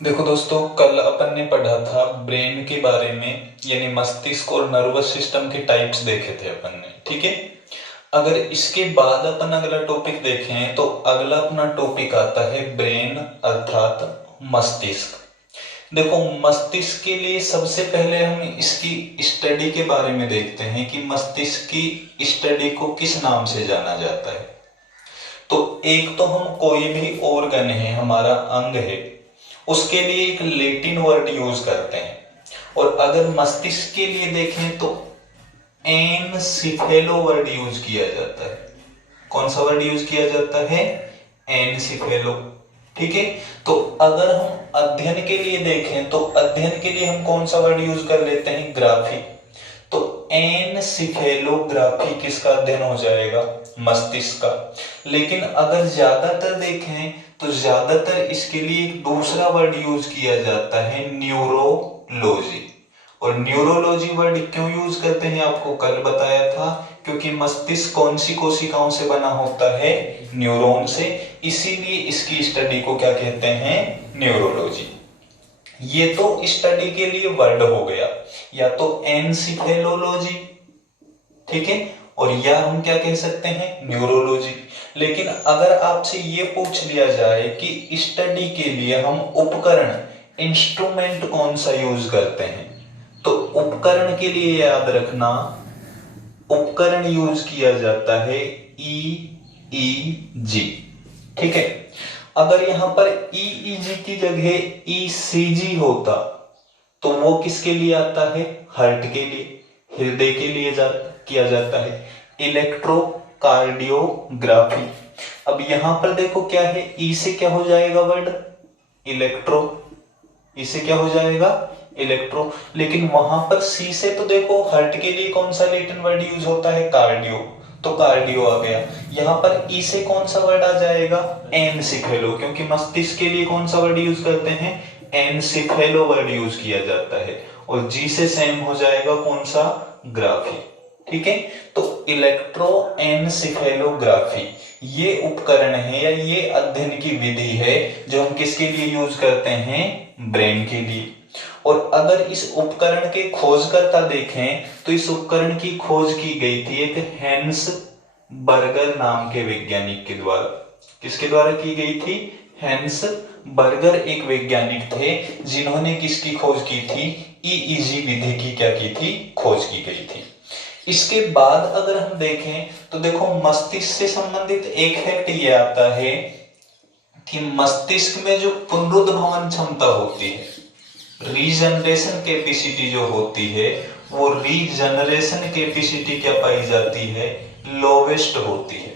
देखो दोस्तों, कल अपन ने पढ़ा था ब्रेन के बारे में, यानी मस्तिष्क और नर्वस सिस्टम के टाइप्स देखे थे अपन ने। ठीक है। अगर इसके बाद अपन अगला टॉपिक देखें तो अगला अपना टॉपिक आता है ब्रेन अर्थात मस्तिष्क। देखो, मस्तिष्क के लिए सबसे पहले हम इसकी स्टडी के बारे में देखते हैं कि मस्तिष्क की स्टडी को किस नाम से जाना जाता है। तो एक तो हम कोई भी ऑर्गन है, हमारा अंग है, उसके लिए एक लैटिन वर्ड यूज करते हैं। और अगर मस्तिष्क के लिए देखें तो एनसिफेलो वर्ड यूज किया जाता है। कौन सा वर्ड यूज किया जाता है? एनसिफेलो। ठीक है। तो अगर हम अध्ययन के लिए देखें तो अध्ययन के लिए हम कौन सा वर्ड यूज कर लेते हैं? ग्राफी। तो एनसिफेलोग्राफी किसका अध्ययन हो जाएगा? मस्तिष्क का। लेकिन अगर ज्यादातर देखें तो ज्यादातर इसके लिए एक दूसरा वर्ड यूज किया जाता है, न्यूरोलॉजी। और न्यूरोलॉजी वर्ड क्यों यूज करते हैं आपको कल बताया था, क्योंकि मस्तिष्क कौन सी कोशिकाओं से बना होता है? न्यूरॉन से। इसीलिए इसकी स्टडी को क्या कहते हैं? न्यूरोलॉजी। ये तो स्टडी के लिए वर्ड हो गया, या तो एनसिफेलोलॉजी, ठीक है, और या हम क्या कह सकते हैं? न्यूरोलॉजी। लेकिन अगर आपसे ये पूछ लिया जाए कि स्टडी के लिए हम उपकरण, इंस्ट्रूमेंट कौन सा यूज करते हैं, तो उपकरण के लिए याद रखना, उपकरण यूज किया जाता है ईईजी। ठीक है। अगर यहां पर ईईजी की जगह ईसीजी होता तो वो किसके लिए आता है? हार्ट के लिए, हृदय के लिए किया जाता है, इलेक्ट्रोकार्डियोग्राफी। अब यहां पर देखो क्या है, ई से क्या हो जाएगा वर्ड? इलेक्ट्रो। इसे क्या हो जाएगा? इलेक्ट्रो। लेकिन वहां पर सी से तो देखो हार्ट के लिए कौन सा लैटिन वर्ड यूज होता है? कार्डियो। तो कार्डियो आ गया। यहाँ पर ई से कौन सा वर्ड आ जाएगा? एनसिफेलो, क्योंकि मस्तिष्क के लिए कौन सा वर्ड यूज करते हैं? एनसिफेलो वर्ड यूज किया जाता है। और जी से सेम हो जाएगा कौन सा? ग्राफी। ठीक है। तो इलेक्ट्रो एनसिफेलोग्राफी ये उपकरण है या ये अध्ययन की विधि है जो हम किसके लिए यूज करते हैं? ब्रेन के लिए। और अगर इस उपकरण के खोजकर्ता देखें तो इस उपकरण की खोज की गई थी एक हेंस बर्गर नाम के वैज्ञानिक के द्वारा। किसके द्वारा की गई थी? हेंस बर्गर एक वैज्ञानिक थे जिन्होंने किसकी खोज की थी? ईईजी विधि की क्या की थी? खोज की गई थी। इसके बाद अगर हम देखें तो देखो, मस्तिष्क से संबंधित एक फैक्ट ये आता है कि मस्तिष्क में जो पुनरुद्भवन क्षमता होती है, रीजनरेशन कैपेसिटी जो होती है, वो रीजनरेशन कैपेसिटी क्या पाई जाती है? लोवेस्ट होती है,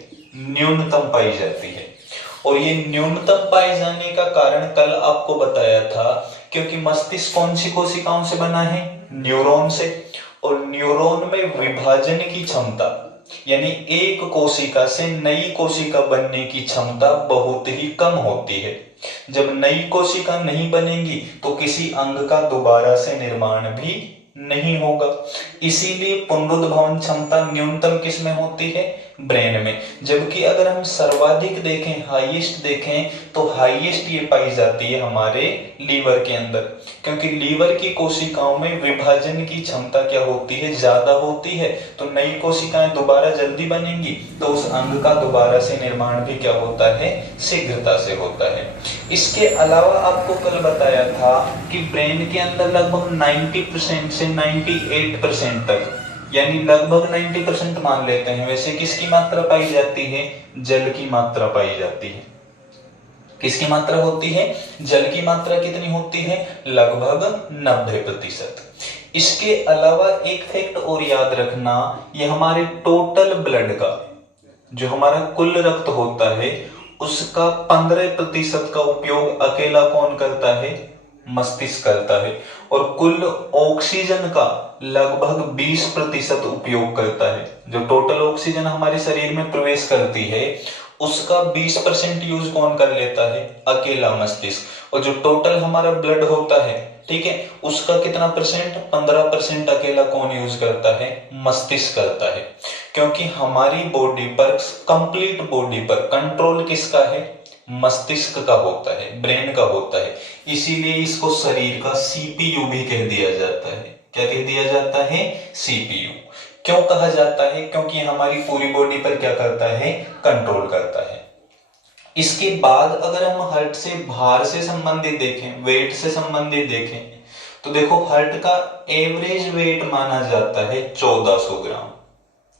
न्यूनतम पाई जाती है। और ये न्यूनतम पाए जाने का कारण कल आपको बताया था, क्योंकि मस्तिष्क कौन सी कोशिकाओं से बना है? न्यूरॉन से। और न्यूरॉन में विभाजन की क्षमता, यानी एक कोशिका से नई कोशिका बनने की क्षमता बहुत ही कम होती है। जब नई कोशिका नहीं बनेगी तो किसी अंग का दोबारा से निर्माण भी नहीं होगा। इसीलिए पुनरुद्भवन क्षमता न्यूनतम किस में होती है? ब्रेन में। जबकि अगर हम सर्वाधिक देखें, हाईएस्ट देखें, तो हाईएस्ट ये पाई जाती है हमारे लीवर के अंदर, क्योंकि लीवर की कोशिकाओं में विभाजन की क्षमता क्या होती है? ज्यादा होती है। तो नई कोशिकाएं दोबारा जल्दी बनेंगी तो उस अंग का दोबारा से निर्माण भी क्या होता है? शीघ्रता से होता है। इसके अलावा आपको कल बताया था कि ब्रेन के अंदर लगभग 90% से 98% तक, यानी लगभग 90% मान लेते हैं, वैसे किसकी मात्रा पाई जाती है? जल की मात्रा पाई जाती है। किसकी मात्रा होती है? जल की मात्रा कितनी होती है? लगभग 90%। इसके अलावा एक फैक्ट और याद रखना, ये हमारे टोटल ब्लड का, जो हमारा कुल रक्त होता है, उसका 15% का उपयोग अकेला कौन करता है? मस्तिष्क करता है। और कुल ऑक्सीजन का लगभग 20% उपयोग करता है। जो टोटल ऑक्सीजन हमारे शरीर में प्रवेश करती है उसका 20% यूज कौन कर लेता है? अकेला मस्तिष्क। और जो टोटल हमारा ब्लड होता है, ठीक है, उसका कितना परसेंट? 15% अकेला कौन यूज करता है? मस्तिष्क करता है। क्योंकि हमारी बॉडी पर, कंप्लीट बॉडी पर कंट्रोल किसका है? मस्तिष्क का होता है, ब्रेन का होता है, इसीलिए इसको शरीर का सीपीयू भी कह दिया जाता है। क्या कह दिया जाता है? सीपीयू। क्यों कहा जाता है? क्योंकि हमारी पूरी बॉडी पर क्या करता है? कंट्रोल करता है। इसके बाद अगर हम हार्ट से भार से संबंधित देखें, वेट से संबंधित देखें, तो देखो हार्ट का एवरेज वेट माना जाता है 1400 ग्राम।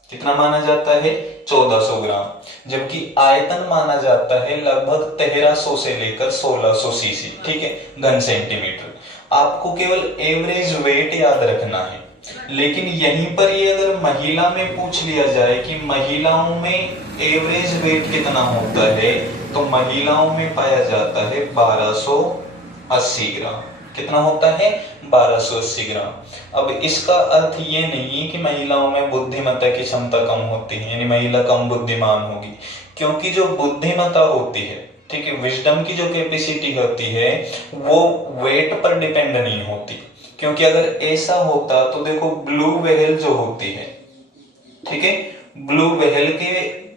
कितना माना जाता है? 1400 ग्राम। जबकि आयतन माना जाता है लगभग 1300 से लेकर 1600 सीसी, ठीक है, घन सेंटीमीटर। आपको केवल एवरेज वेट याद रखना है। लेकिन यहीं पर ये अगर महिला में पूछ लिया जाए कि महिलाओं में एवरेज वेट कितना होता है, तो महिलाओं में पाया जाता है 1280 ग्राम। कितना होता है? 1280 ग्राम। अब इसका अर्थ ये नहीं है कि महिलाओं में बुद्धिमत्ता की क्षमता कम होती है, यानी महिला कम बुद्धिमान होगी, क्योंकि जो बुद्धिमत्ता होती है, ठीक है, विजडम की जो कैपेसिटी होती है, वो वेट पर डिपेंड नहीं होती। क्योंकि अगर ऐसा होता तो देखो ब्लू व्हेल जो होती है, ठीक है, ब्लू व्हेल के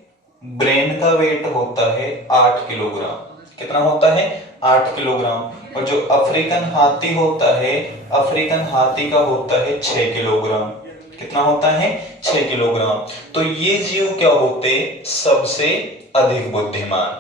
ब्रेन का वेट होता है 8 किलोग्राम। कितना होता है? 8 किलोग्राम। और जो अफ्रीकन हाथी होता है, अफ्रीकन हाथी का होता है 6 किलोग्राम। कितना होता है? 6 किलोग्राम। तो ये जीव क्या होते? सबसे अधिक बुद्धिमान।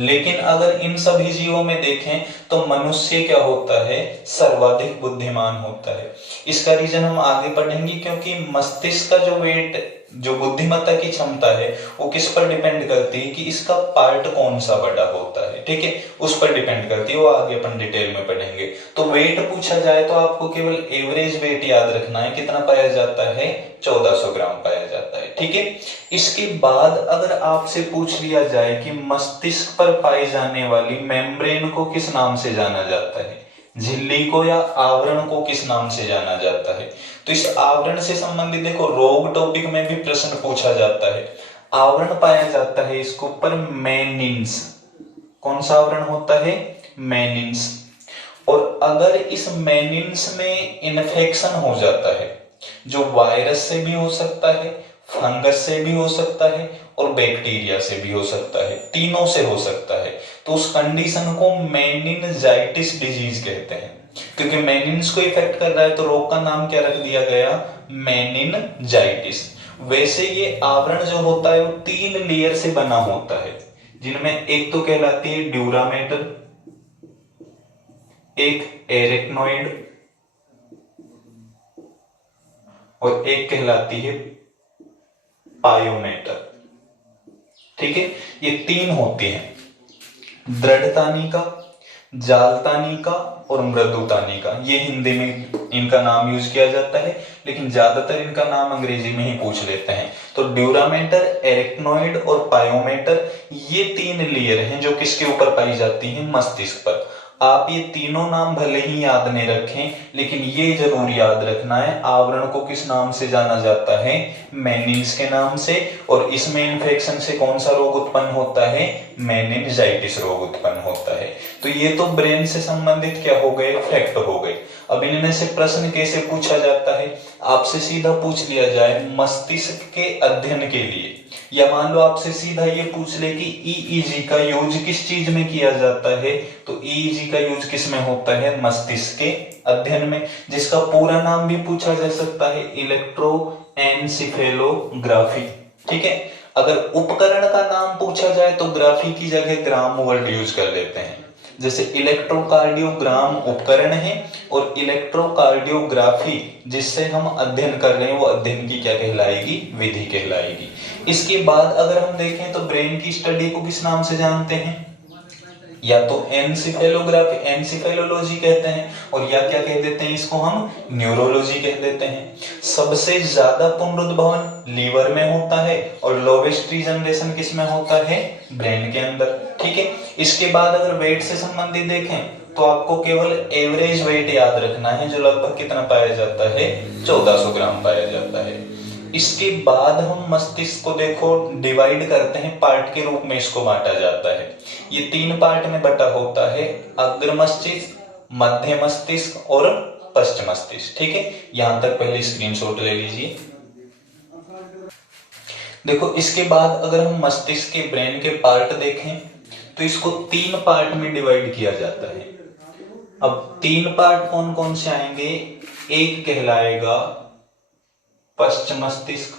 लेकिन अगर इन सभी जीवों में देखें तो मनुष्य क्या होता है? सर्वाधिक बुद्धिमान होता है। इसका रीजन हम आगे पढ़ेंगे, क्योंकि मस्तिष्क का जो वेट, जो बुद्धिमत्ता की क्षमता है, वो किस पर डिपेंड करती है कि इसका पार्ट कौन सा बड़ा होता है, ठीक है, उस पर डिपेंड करती है। वो आगे अपन डिटेल में पढ़ेंगे। तो वेट पूछा जाए तो आपको केवल एवरेज वेट याद रखना है। कितना पाया जाता है? 1400 ग्राम पाया जाता है, ठीक है। इसके बाद अगर आपसे पूछ लिया जाए कि मस्तिष्क पर पाई जाने वाली मेम्ब्रेन को किस नाम से जाना जाता है, झिल्ली को या आवरण को किस नाम से जाना जाता है, तो इस आवरण से संबंधित देखो रोग टॉपिक में भी प्रश्न पूछा जाता है। आवरण पाया जाता है इसको पर मेनिन्स। कौन सा आवरण होता है? मेनिन्स। और अगर इस मेनिन्स में इन्फेक्शन हो जाता है, जो वायरस से भी हो सकता है, फंगस से भी हो सकता है और बैक्टीरिया से भी हो सकता है, तीनों से हो सकता है, तो उस कंडीशन को मेनिनजाइटिस डिजीज कहते हैं। क्योंकि मेनिन्स को इफेक्ट कर रहा है तो रोग का नाम क्या रख दिया गया? मेनिनजाइटिस। वैसे ये आवरण जो होता है वो 3 लेयर से बना होता है, जिनमें एक तो कहलाती है ड्यूरामेटर, एक एरेक्नोइड और एक कहलाती है पायोमेटर, ठीक है। ये 3 होती हैं, दृढ़तानिका, जालतानिका और मृदुतानिका। ये हिंदी में इनका नाम यूज किया जाता है, लेकिन ज्यादातर इनका नाम अंग्रेजी में ही पूछ लेते हैं। तो ड्यूरामेटर, एरेक्नोइड और पायोमेटर, ये 3 लेयर हैं जो किसके ऊपर पाई जाती हैं? मस्तिष्क पर। आप ये तीनों नाम भले ही याद नहीं रखें, लेकिन ये जरूर याद रखना है आवरण को किस नाम से जाना जाता है? मेनिन्स के नाम से। और इसमें इन्फेक्शन से कौन सा रोग उत्पन्न होता है? मेनिनजाइटिस रोग उत्पन्न होता है। तो ये तो ब्रेन से संबंधित क्या हो गए? फैक्ट हो गए। अब इनमें से प्रश्न कैसे पूछा जाता है? आपसे सीधा पूछ लिया जाए मस्तिष्क के अध्ययन के लिए, या मान लो आपसे सीधा ये पूछ ले कि ईईजी का यूज किस चीज में किया जाता है, तो ईईजी का यूज किस में होता है? मस्तिष्क के अध्ययन में, जिसका पूरा नाम भी पूछा जा सकता है इलेक्ट्रोएन्सेफेलोग्राफी, ठीक है। अगर उपकरण का नाम पूछा जाए तो ग्राफी की जगह ग्राम वर्ड यूज कर लेते हैं। जैसे इलेक्ट्रोकार्डियोग्राम उपकरण है और इलेक्ट्रोकार्डियोग्राफी जिससे हम अध्ययन कर रहे हैं वो अध्ययन की क्या कहलाएगी? विधि कहलाएगी। इसके बाद अगर हम देखें तो ब्रेन की स्टडी को किस नाम से जानते हैं? या तो एनसिफेलोग्राफी, एनसिफेलोलॉजी कहते हैं, और या क्या कह देते हैं इसको हम? न्यूरोलॉजी कह देते हैं। सबसे ज्यादा पुनरुद्भवन लीवर में होता है और लोवेस्ट रीजनरेशन किस में होता है? ब्रेन के अंदर, ठीक है। इसके बाद अगर वेट से संबंधित देखें तो आपको केवल एवरेज वेट याद रखना है, जो लगभग कितना पाया जाता है? 1400 ग्राम पाया जाता है। इसके बाद हम मस्तिष्क को देखो डिवाइड करते हैं, पार्ट के रूप में इसको बांटा जाता है। ये 3 पार्ट में बटा होता है, अग्र मस्तिष्क, मध्य मस्तिष्क और पश्च मस्तिष्क, ठीक है। यहां तक पहले स्क्रीनशॉट ले लीजिए। देखो इसके बाद अगर हम मस्तिष्क के ब्रेन के पार्ट देखें तो इसको 3 पार्ट में डिवाइड किया जाता है। अब 3 पार्ट कौन कौन से आएंगे? एक कहलाएगा पश्च मस्तिष्क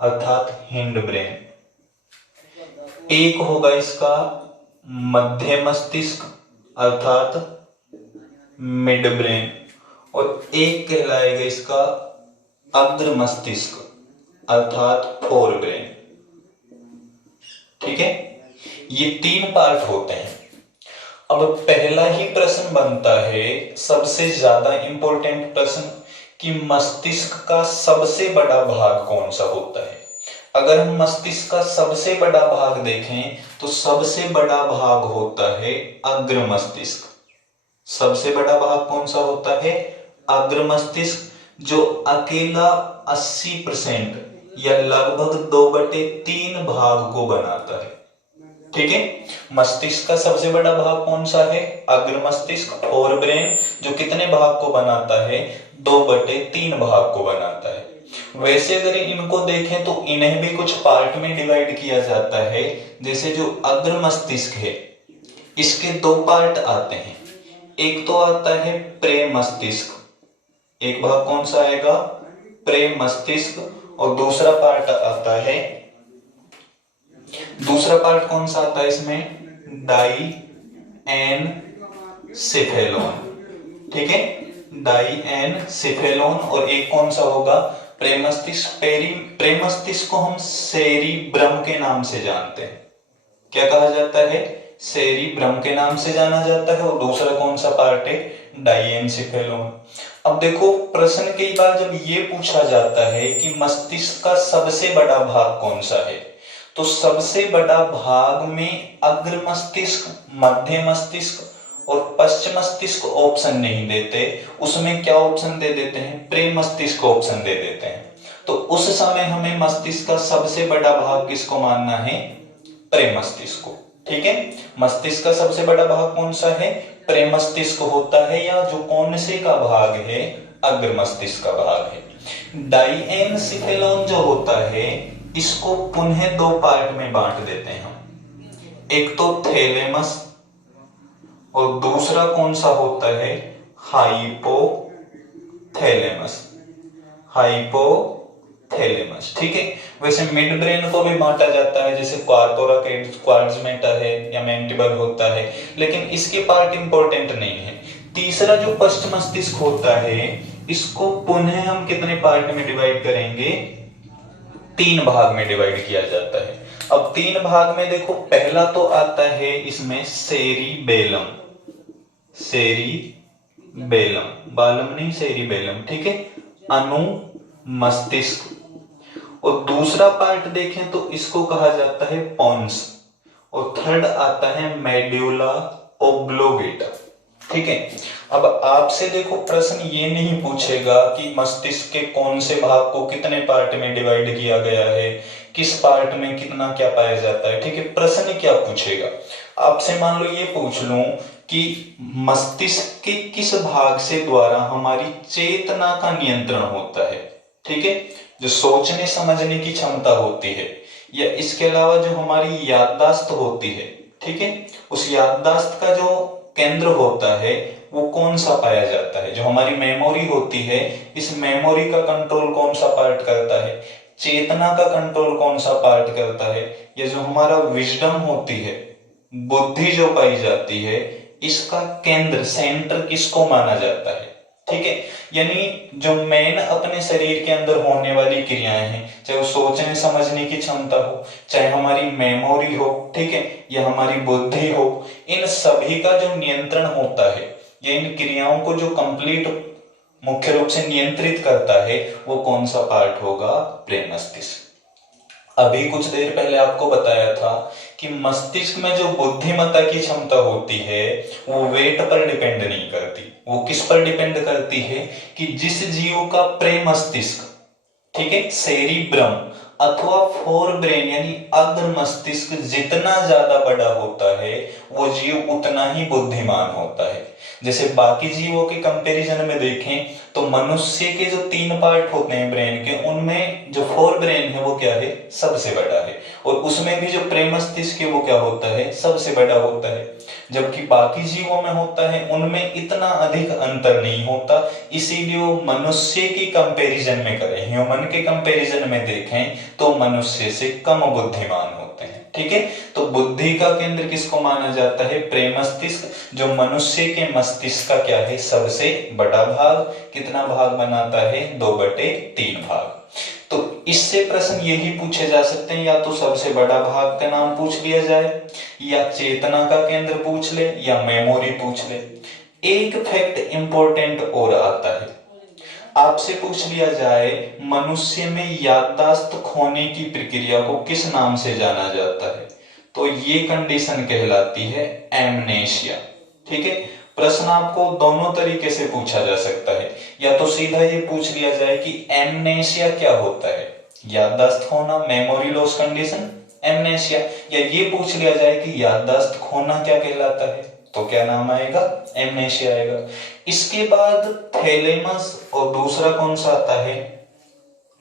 अर्थात हिंड ब्रेन, एक होगा इसका मध्य मस्तिष्क अर्थात मिड ब्रेन, और एक कहलाएगा इसका अग्र मस्तिष्क अर्थात फोर ब्रेन। ठीक है, ये 3 पार्ट होते हैं। अब पहला ही प्रश्न बनता है, सबसे ज्यादा इंपॉर्टेंट प्रश्न, कि मस्तिष्क का सबसे बड़ा भाग कौन सा होता है। अगर हम मस्तिष्क का सबसे बड़ा भाग देखें तो सबसे बड़ा भाग होता है अग्र मस्तिष्क। सबसे बड़ा भाग कौन सा होता है? अग्र मस्तिष्क, जो अकेला 80% या लगभग 2/3 भाग को बनाता है। ठीक है, मस्तिष्क का सबसे बड़ा भाग कौन सा है? अग्र मस्तिष्क, फोर ब्रेन, जो कितने भाग को बनाता है? 2/3 भाग को बनाता है। वैसे अगर इनको देखें तो इन्हें भी कुछ पार्ट में डिवाइड किया जाता है। जैसे जो अग्र मस्तिष्क है, इसके 2 पार्ट आते हैं। एक तो आता है प्रे मस्तिष्क, एक भाग कौन सा आएगा? प्रे मस्तिष्क, और दूसरा पार्ट आता है, दूसरा पार्ट कौन सा आता है इसमें? Diencephalon. ठीक है, डाई एन सिफेलोन, और एक कौन सा होगा? प्रेमस्तिष्क। प्रेमस्तिष्क को हम सेरिब्रम के नाम से जानते हैं। क्या कहा जाता है? सेरिब्रम के नाम से जाना जाता है। और दूसरा कौन सा पार्ट है? डाइएनसिफेलोन। अब देखो, प्रश्न कई बार जब ये पूछा जाता है कि मस्तिष्क का सबसे बड़ा भाग कौन सा है, तो सबसे बड़ा भाग में अग्र मस्तिष्क, मध्य मस्तिष्क और पश्च मस्तिष्क ऑप्शन नहीं देते, उसमें क्या ऑप्शन दे देते हैं? प्रे मस्तिष्क ऑप्शन दे देते हैं। तो उस समय हमें मस्तिष्क का सबसे बड़ा भाग किसको मानना है? प्रे मस्तिष्क को। ठीक है, मस्तिष्क का सबसे बड़ा भाग कौन सा है? प्रे मस्तिष्क होता है, या जो कौन से का भाग है? अग्र मस्तिष्क का भाग है। डाइएनसिफेलोन जो होता है, इसको पुनः 2 पार्ट में बांट देते हैं हम। एक तो थैलेमस, और दूसरा कौन सा होता है? हाइपोथैलेमस। हाइपोथैलेमस। ठीक है, वैसे मिड ब्रेन को भी बांटा जाता है, जैसे क्वार्ट्ज मेटा है या मैंटिबल होता है, लेकिन इसके पार्ट इंपॉर्टेंट नहीं है। तीसरा जो पश्च मस्तिष्क होता है, इसको पुनः हम कितने पार्ट में डिवाइड करेंगे? 3 भाग में डिवाइड किया जाता है। अब 3 भाग में देखो, पहला तो आता है इसमें सेरिबेलम, सेरिबेलम, बालम नहीं, सेरिबेलम। ठीक है, अनु मस्तिष्क, और दूसरा पार्ट देखें तो इसको कहा जाता है पोन्स, और थर्ड आता है मेड्यूला ओब्लोगेटा। ठीक है, अब आपसे देखो, प्रश्न ये नहीं पूछेगा कि मस्तिष्क के कौन से भाग को कितने पार्ट में डिवाइड किया गया है, किस पार्ट में कितना क्या पाया जाता है। ठीक है, प्रश्न क्या पूछेगा? आपसे मान लो ये पूछ लूं कि मस्तिष्क के किस भाग से द्वारा हमारी चेतना का नियंत्रण होता है। ठीक है, जो सोचने समझने की क्षमता होती है, या इसके अलावा जो हमारी याददाश्त होती है, ठीक है, उस याददाश्त का जो केंद्र होता है वो कौन सा पाया जाता है? जो हमारी मेमोरी होती है, इस मेमोरी का कंट्रोल कौन सा पार्ट करता है? चेतना का कंट्रोल कौन सा पार्ट करता है? या जो हमारा विजडम होती है, बुद्धि जो पाई जाती है, इसका केंद्र, सेंटर किसको माना जाता है? ठीक है, यानी जो मेन अपने शरीर के अंदर होने वाली क्रियाएं हैं, चाहे वो सोचने समझने की क्षमता हो, चाहे हमारी मेमोरी हो, ठीक है, या हमारी बुद्धि हो, इन सभी का जो नियंत्रण होता है, या इन क्रियाओं को जो कंप्लीट मुख्य रूप से नियंत्रित करता है, वो कौन सा पार्ट होगा? प्रे मस्तिष्क। अभी कुछ देर पहले आपको बताया था कि मस्तिष्क में जो बुद्धिमत्ता की क्षमता होती है वो वेट पर डिपेंड नहीं करती। वो किस पर डिपेंड करती है? कि जिस जीव का प्रे मस्तिष्क, ठीक है, सेरिब्रम अथवा फोर ब्रेन यानी अग्र मस्तिष्क जितना ज्यादा बड़ा होता है, वो जीव उतना ही बुद्धिमान होता है। जैसे बाकी जीवों के कंपैरिजन में देखें तो मनुष्य के जो 3 पार्ट होते हैं ब्रेन के, उनमें जो फोर ब्रेन है वो क्या है, सबसे बड़ा है। और उसमें भी जो प्रेम मस्तिष्क है वो क्या होता है, सबसे बड़ा होता है। जबकि बाकी जीवों में होता है उनमें इतना अधिक अंतर नहीं होता, इसीलिए वो मनुष्य की कंपैरिजन में करें, ह्यूमन के कंपैरिजन में देखें तो मनुष्य से कम बुद्धिमान होते हैं। ठीक है, तो बुद्धि का केंद्र किसको माना जाता है, प्रेम मस्तिष्क, जो मनुष्य के मस्तिष्क का क्या है, सबसे बड़ा भाग। कितना भाग बनाता है, 2/3 भाग। तो इससे प्रश्न यही पूछे जा सकते हैं, या तो सबसे बड़ा भाग का नाम पूछ लिया जाए, या चेतना का केंद्र पूछ ले, या मेमोरी पूछ ले। एक फैक्ट इंपॉर्टेंट और आता है, आपसे पूछ लिया जाए मनुष्य में याददाश्त खोने की प्रक्रिया को किस नाम से जाना जाता है, तो ये कंडीशन कहलाती है एमनेशिया। ठीक है, प्रश्न आपको दोनों तरीके से पूछा जा सकता है, या तो सीधा ये पूछ लिया जाए कि एमनेशिया क्या होता है, याददाश्त खोना, मेमोरी लॉस कंडीशन एमनेशिया, या ये पूछ लिया जाए कि याददाश्त खोना क्या कहलाता है, तो क्या नाम आएगा, एमनेशिया आएगा। इसके बाद थैलेमस और दूसरा कौन सा आता है,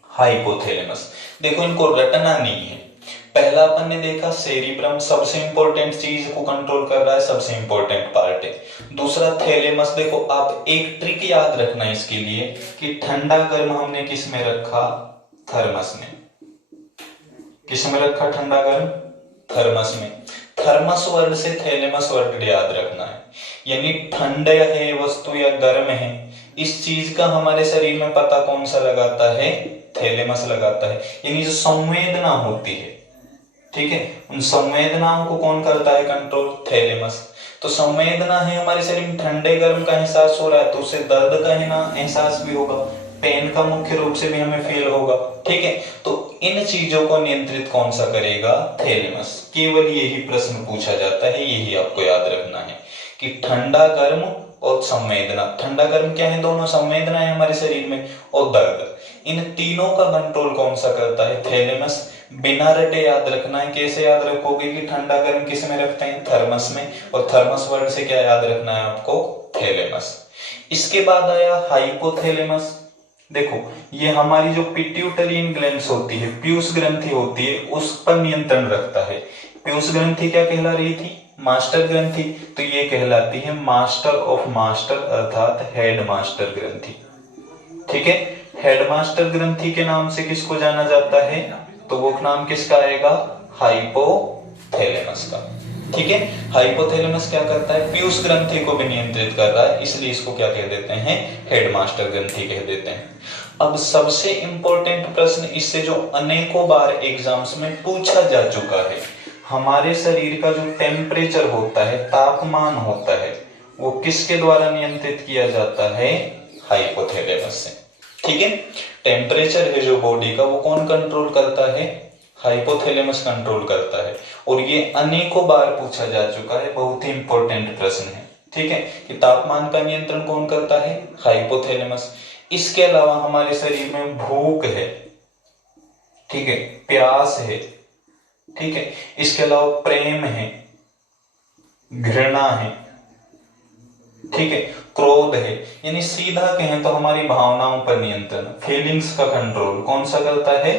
हाइपोथैलेमस। देखो इनको रटना नहीं है। पहला अपन ने देखा सेरिब्रम सबसे इंपॉर्टेंट चीज को कंट्रोल कर रहा है, सबसे इंपॉर्टेंट पार्ट है। दूसरा थैलेमस, देखो आप एक ट्रिक याद रखना इसके लिए कि ठंडा गर्म हमने किस में रखा, थर्मस में। किस में रखा ठंडा गर्म, थर्मस में। थर्मस वर्ड से थैलेमस वर्ड याद रखना है, यानी ठंडा है वस्तु या गर्म है, इस चीज का हमारे शरीर में पता कौन सा लगाता है, थैलेमस लगाता है। यानी जो संवेदना होती है, ठीक है, उन संवेदनाओं को कौन करता है कंट्रोल, थैलेमस। तो संवेदना है हमारे शरीर में, ठंडे गर्म का एहसास हो रहा है तो उससे दर्द का है ना एहसास भी होगा, पेन का मुख्य रूप से भी हमें फील होगा। ठीक है, तो इन चीजों को नियंत्रित कौन सा करेगा, थैलेमस। केवल यही प्रश्न पूछा जाता है, यही आपको याद रखना है कि ठंडा गर्म और संवेदना, ठंडा गर्म क्या है, दोनों संवेदना है हमारे शरीर में, और दर्द, इन तीनों का कंट्रोल कौन सा करता है, थैलेमस। बिना रटे याद रखना है। कैसे याद रखोगे कि ठंडा गर्म किस में रखते हैं, थर्मस में, और थर्मस वर्ड से क्या याद रखना है आपको, थैलेमस। इसके बाद आया हाइपोथैलेमस। देखो ये हमारी जो पिट्यूटरियन ग्लैंड्स होती है, पीयूष ग्रंथि होती है, उस पर नियंत्रण रखता है। पीयूष ग्रंथि क्या कहला रही थी, मास्टर ग्रंथि, तो ये कहलाती है मास्टर ऑफ मास्टर, अर्थात हेड मास्टर ग्रंथि। ठीक है, हेडमास्टर ग्रंथि के नाम से किसको जाना जाता है, तो वो नाम किसका आएगा, हाइपोथैलेमस का। ठीक है, हाइपोथैलेमस क्या करता है, पीयूष ग्रंथि को भी नियंत्रित कर रहा है, इसलिए इसको क्या कह देते हैं, हेडमास्टर ग्रंथि कह देते हैं। अब सबसे इंपॉर्टेंट प्रश्न, इससे जो अनेकों बार एग्जाम्स में पूछा जा चुका है, हमारे शरीर का जो टेम्परेचर होता है, तापमान होता है, वो किसके द्वारा नियंत्रित किया जाता है, हाइपोथैलेमस से। ठीक है, टेम्परेचर है जो बॉडी का, वो कौन कंट्रोल करता है, हाइपोथैलेमस कंट्रोल करता है। और ये अनेकों बार पूछा जा चुका है, बहुत ही इंपॉर्टेंट प्रश्न है। ठीक है, कि तापमान का नियंत्रण कौन करता है, हाइपोथैलेमस। इसके अलावा हमारे शरीर में भूख है, ठीक है, प्यास है, ठीक है, इसके अलावा प्रेम है, घृणा है, ठीक है, क्रोध है, यानी सीधा कहें तो हमारी भावनाओं पर नियंत्रण, फीलिंग्स का कंट्रोल कौन सा करता है,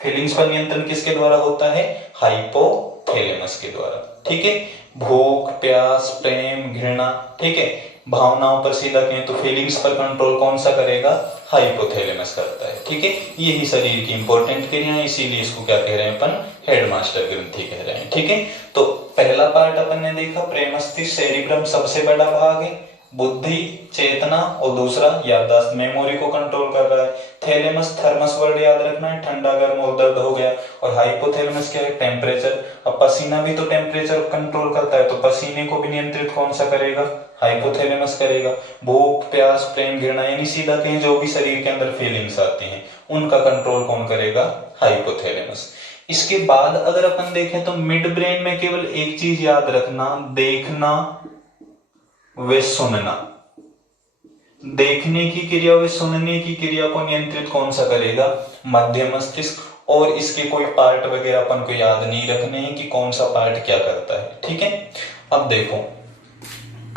फीलिंग्स पर नियंत्रण किसके द्वारा होता है, हाइपोथैलेमस के द्वारा। ठीक है, भूख, प्यास, प्रेम, घृणा, ठीक है, भावनाओं पर सीधा कहें तो फीलिंग्स पर कंट्रोल कौन सा करेगा, हाइपोथैलेमस करता है। ठीक है, यही शरीर की इंपॉर्टेंट क्रिया है, इसीलिए इसको क्या कह रहे हैं अपन, हेडमास्टर ग्रंथि कह रहे हैं। ठीक है, तो पहला पार्ट अपन ने देखा, प्रेम मस्तिष्क, सेरिब्रम सबसे बड़ा भाग है, बुद्धि, चेतना, और दूसरा याददाश्त, मेमोरी को कंट्रोल कर रहा है। थैलेमस, थर्मस वर्ड याद रखना है, ठंडा गर्म और दर्द हो गया। और हाइपोथैलेमस क्या है, टेम्परेचर। अब पसीना भी तो टेम्परेचर कंट्रोल करता है, तो पसीने को भी नियंत्रित कौन सा करेगा, हाइपोथैलेमस करेगा। भूख, प्यास, प्रेम, घृणा, यानी सीधा कहीं जो भी शरीर के अंदर फीलिंग्स आती हैं उनका कंट्रोल कौन करेगा, हाइपोथैलेमस। इसके बाद अगर अपन देखें तो मिड ब्रेन में केवल एक चीज याद रखना, देखना व सुनना। देखने की क्रिया व सुनने की क्रिया को नियंत्रित कौन सा करेगा, मध्य मस्तिष्क। और इसके कोई पार्ट वगैरह अपन को याद नहीं रखने हैं कि कौन सा पार्ट क्या करता है। ठीक है, अब देखो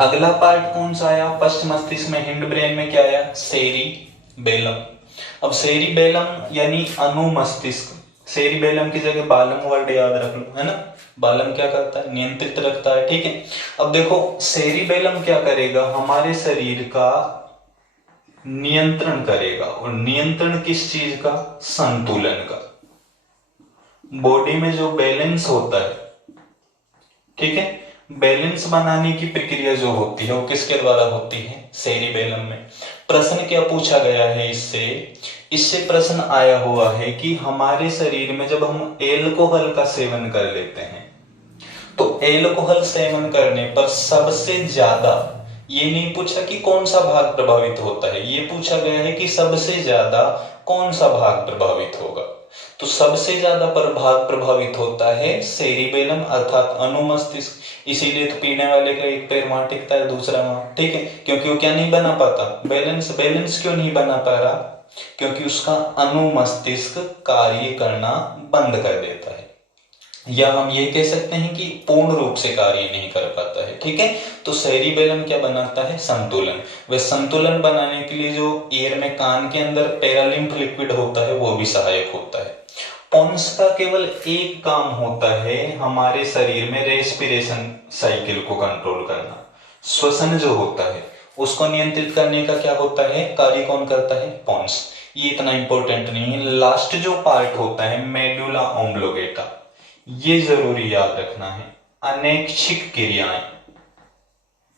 अगला पार्ट कौन सा आया पश्च मस्तिष्क में, हिंड ब्रेन में क्या आया, सेरिबेलम। अब सेरिबेलम यानी अनुमस्तिष्क, सेरिबेलम की जगह बालम वर्ड याद रख लो, है ना। बालम क्या करता है, नियंत्रित रखता है, ठीक है। अब देखो सेरिबेलम क्या करेगा, हमारे शरीर का नियंत्रण करेगा, और नियंत्रण किस चीज का, संतुलन का। बॉडी में जो बैलेंस होता है, ठीक है, बैलेंस बनाने की प्रक्रिया जो होती है वो किसके द्वारा होती है, सेरिबेलम में। प्रश्न क्या पूछा गया है इससे, इससे प्रश्न आया हुआ है कि हमारे शरीर में जब हम एल्कोहल का सेवन कर लेते हैं, तो एल्कोहल सेवन करने पर सबसे ज्यादा, ये नहीं पूछा कि कौन सा भाग प्रभावित होता है, ये पूछा गया है कि सबसे ज्यादा कौन सा भाग प्रभावित होगा। तो सबसे ज्यादा भाग प्रभावित होता है सेरिबेलम अर्थात अनुमस्तिष्क। इसीलिए तो पीने वाले का एक पैर वहां टिकता है दूसरा वहां, ठीक है, क्योंकि वो क्या नहीं बना पाता, बैलेंस। बैलेंस क्यों नहीं बना पा रहा, क्योंकि उसका अनुमस्तिष्क कार्य करना बंद कर देता है, या हम ये कह सकते हैं कि पूर्ण रूप से कार्य नहीं कर पाता है, ठीक है। तो सेरिबेलम क्या बनाता है, संतुलन। वह संतुलन बनाने के लिए जो ईयर में, कान के अंदर पैरालिम्फ लिक्विड होता है वो भी सहायक होता है। पोन्स का केवल एक काम होता है हमारे शरीर में रेस्पिरेशन साइकिल को कंट्रोल करना, श्वसन जो होता है उसको नियंत्रित करने का क्या होता है, कार्य कौन करता है, पोन्स। ये इतना इंपॉर्टेंट नहीं है। लास्ट जो पार्ट होता है मेडुला ऑब्लोंगेटा, ये जरूरी याद रखना है, अनैच्छिक क्रियाएं,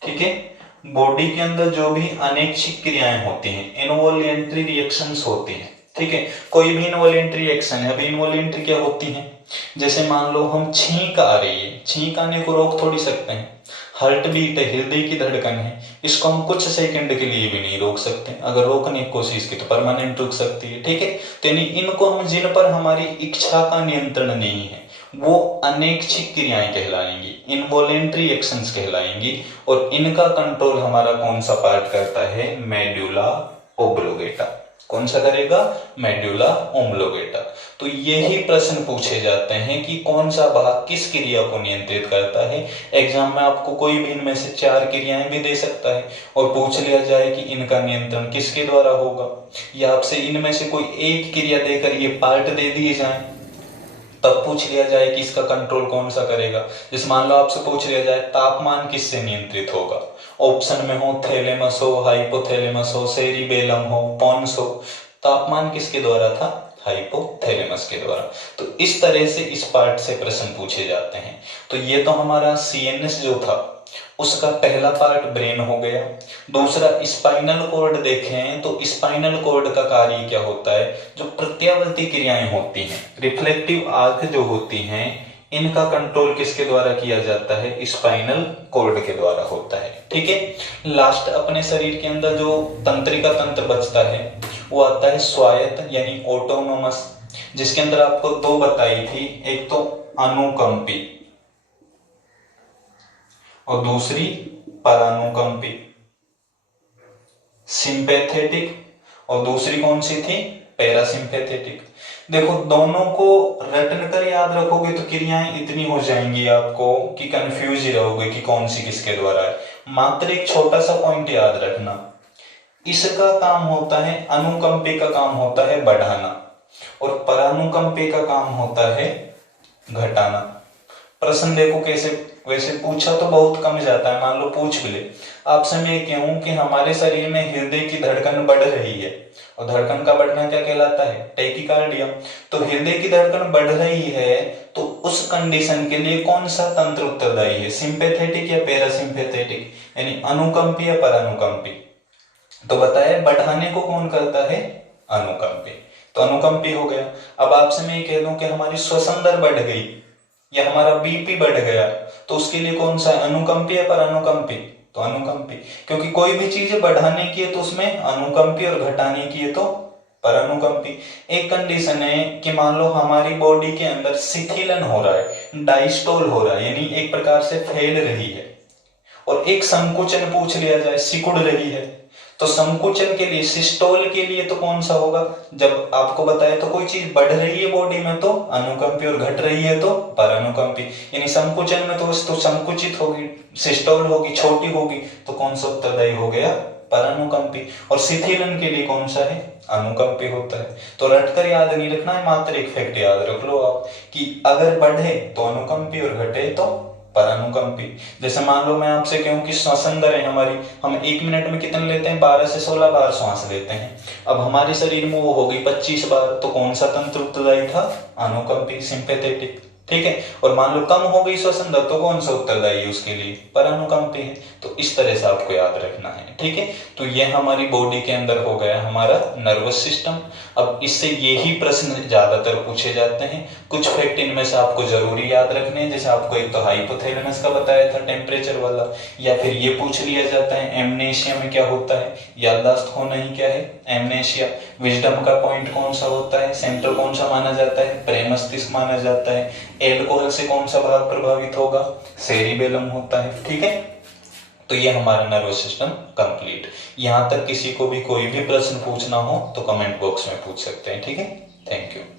ठीक है। बॉडी के अंदर जो भी अनैच्छिक क्रियाएं होती हैं, इनवॉल्यूंटरी रिएक्शंस होती हैं, ठीक है। कोई भी इनवॉल्यूंटरी एक्शन है, अभी इनवॉल्यूंटरी क्या होती है, जैसे मान लो हम छींक आ रही है, छींक आने को रोक थोड़ी सकते हैं, हार्ट बीट है, हृदय की धड़कन है, इसको हम कुछ सेकंड के लिए भी नहीं रोक सकते, अगर रोकने की कोशिश की तो परमानेंट रुक सकती है, ठीक है। तो यानी इनको हम, जिन पर हमारी इच्छा का नियंत्रण नहीं है, वो अनैच्छिक क्रियाएं कहलाएंगी, इनवॉलेंट्री एक्शंस कहलाएंगी, और इनका कंट्रोल हमारा कौन सा पार्ट करता है, मेडुला ओब्लोंगेटा। कौन सा करेगा, मेडुला ओब्लोंगेटा। तो यही प्रश्न पूछे जाते हैं कि कौन सा भाग किस क्रिया को नियंत्रित करता है। एग्जाम में आपको कोई भी इनमें से 4 क्रियाएं भी दे सकता है और पूछ लिया जाए कि इनका नियंत्रण किसके द्वारा होगा, या आपसे इनमें से कोई एक क्रिया देकर ये पार्ट दे दिए जाए, तब पूछ लिया जाए कि इसका कंट्रोल कौन सा करेगा। जिस मान लो आपसे पूछ लिया जाए तापमान किससे नियंत्रित होगा, ऑप्शन में हो थैलेमस हो, हाइपोथैलेमस हो, सेरिबेलम हो, पोन्स हो, तापमान किसके द्वारा था, हाइपोथैलेमस के द्वारा। तो इस तरह से इस पार्ट से प्रश्न पूछे जाते हैं। तो ये तो हमारा सीएनएस जो था उसका पहला पार्ट ब्रेन हो गया। दूसरा स्पाइनल कॉर्ड देखें तो स्पाइनल कॉर्ड का कार्य क्या होता है, जो प्रत्यावर्ती क्रियाएं होती हैं, रिफ्लेक्टिव आर्क जो होती हैं, इनका कंट्रोल किसके द्वारा किया जाता है, स्पाइनल कॉर्ड के द्वारा होता है, ठीक है। लास्ट अपने शरीर के अंदर जो तंत्रिका तंत्र बचता है वो आता है स्वायत्त यानी ऑटोनोमस, जिसके अंदर आपको 2 बताई थी, एक तो अनुकंपी और दूसरी परानुकंपी, सिंपैथेटिक और दूसरी कौन सी थी, पैरासिम्पैथेटिक। देखो दोनों को रटन कर याद रखोगे तो क्रियाएं इतनी हो जाएंगी आपको कि कंफ्यूज ही रहोगे कि कौन सी किसके द्वारा है। मात्र एक छोटा सा पॉइंट याद रखना, इसका काम होता है, अनुकंपी का काम होता है बढ़ाना और परानुकंपी का काम होता है घटाना। प्रश्न देखो कैसे, वैसे पूछा तो बहुत कम जाता है, मान लो पूछ भी ले आपसे, मैं कहूं कि हमारे शरीर में हृदय की धड़कन बढ़ रही है, और धड़कन का बढ़ना क्या कहलाता है, टैकीकार्डिया। तो हृदय की धड़कन बढ़ रही है तो उस कंडीशन के लिए कौन सा तंत्र उत्तरदायी है, सिंपैथेटिक या पैरासिम्पैथेटिक, यानी अनुकंपी या परानुकंपी। तो बताया बढ़ाने को कौन करता है, अनुकंपी, तो अनुकंपी हो गया। अब आपसे मैं कह दूं कि हमारी श्वसन दर बढ़ गई या हमारा बीपी बढ़ गया, तो उसके लिए कौन सा है, अनुकंपी या परानुकंपी, तो अनुकंपी, क्योंकि कोई भी चीज बढ़ाने की है तो उसमें अनुकंपी और घटाने की है तो परानुकंपी। एक कंडीशन है कि मान लो हमारी बॉडी के अंदर शिथिलन हो रहा है, डायस्टोल हो रहा है, यानी एक प्रकार से फैल रही है, और एक संकुचन पूछ लिया जाए, सिकुड़ रही है, तो संकुचन के लिए, सिस्टोल के लिए तो कौन सा होगा? जब आपको बताया तो कोई चीज बढ़ रही है बॉडी में तो अनुकंपी और घट रही है तो परानुकंपी, यानी संकुचन में तो वस्तु संकुचित होगी, सिस्टोल होगी, छोटी होगी, तो कौन सा उत्तरदायी हो गया? परानुकंपी। और शिथिलन के लिए कौन सा है? अनुकंपी होता है। तो रटकर याद नहीं रखना है, मात्र एक फैक्ट याद रख लो आप कि अगर बढ़े तो अनुकंपी और घटे तो परानुकंपी। जैसे मान लो मैं आपसे कहूं कि श्वसन दर है हमारी, हम 1 मिनट में कितने लेते हैं? 12 से 16 बार श्वास लेते हैं। अब हमारे शरीर में वो होगी 25 बार, तो कौन सा तंत्र उत्तरदायी था? अनुकंपी, सिंपैथेटिक। ठीक है। और मान लो कम हो गई श्वसन दर, तो कौन सा उत्तरदायी है उसके लिए? परानुकंपी है। तो इस तरह से आपको याद रखना है। ठीक है। तो ये हमारी बॉडी के अंदर हो गया हमारा नर्वस सिस्टम। अब इससे यही प्रश्न ज्यादातर पूछे जाते हैं। कुछ फैक्ट इनमें से आपको जरूरी याद रखने हैं, जैसे आपको एक तो हाइपोथैलेमस का बताया था टेम्परेचर वाला, या फिर ये पूछ लिया जाता है एमनेशिया में क्या होता है, याददाश्त खोना ही क्या है? एमनेशिया। विजडम का पॉइंट कौन सा होता है? सेंटर कौन सा माना जाता है? प्रेमस्तिष्क माना जाता है। एल्कोहल से कौन सा भाग प्रभावित होगा? सेरिबेलम होता है। ठीक है। तो ये हमारा नर्वस सिस्टम कंप्लीट। यहां तक किसी को भी कोई भी प्रश्न पूछना हो तो कमेंट बॉक्स में पूछ सकते हैं। ठीक है। Thank you.